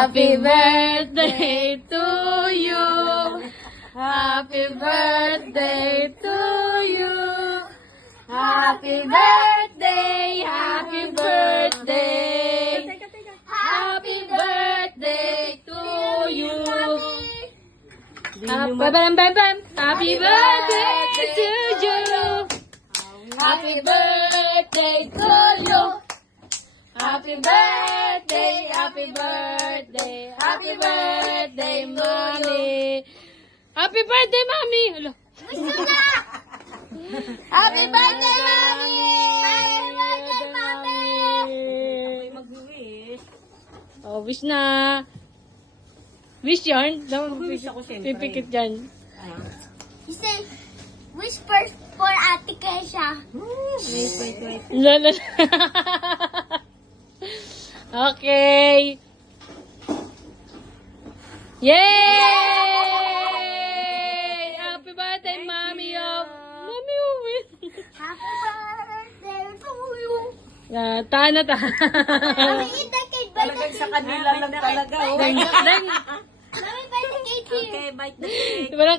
Happy birthday to you. Happy birthday to you. Happy birthday, happy birthday. Happy birthday to you. Happy birthday to you. Happy birthday to you. Happy birthday, happy birthday, happy birthday, mommy. Happy birthday, mommy. Hello. Happy birthday, Mommy! Happy birthday, Mommy! Mag-wish. Oh, wish na. Wish yarn? Mag-wish ako siyempre. Pipikit dyan. You say, wish first for Ate Kesha. Wait. Lala. Okay. Yay! Happy birthday, mommy. Mommy, win. Happy birthday to you. Tana ta. Mommy, eat the cake. Bite the Talagang sa cake. kanila lang talaga. Oh. Then, Mommy, bite the cake here. Okay, bite the cake. walang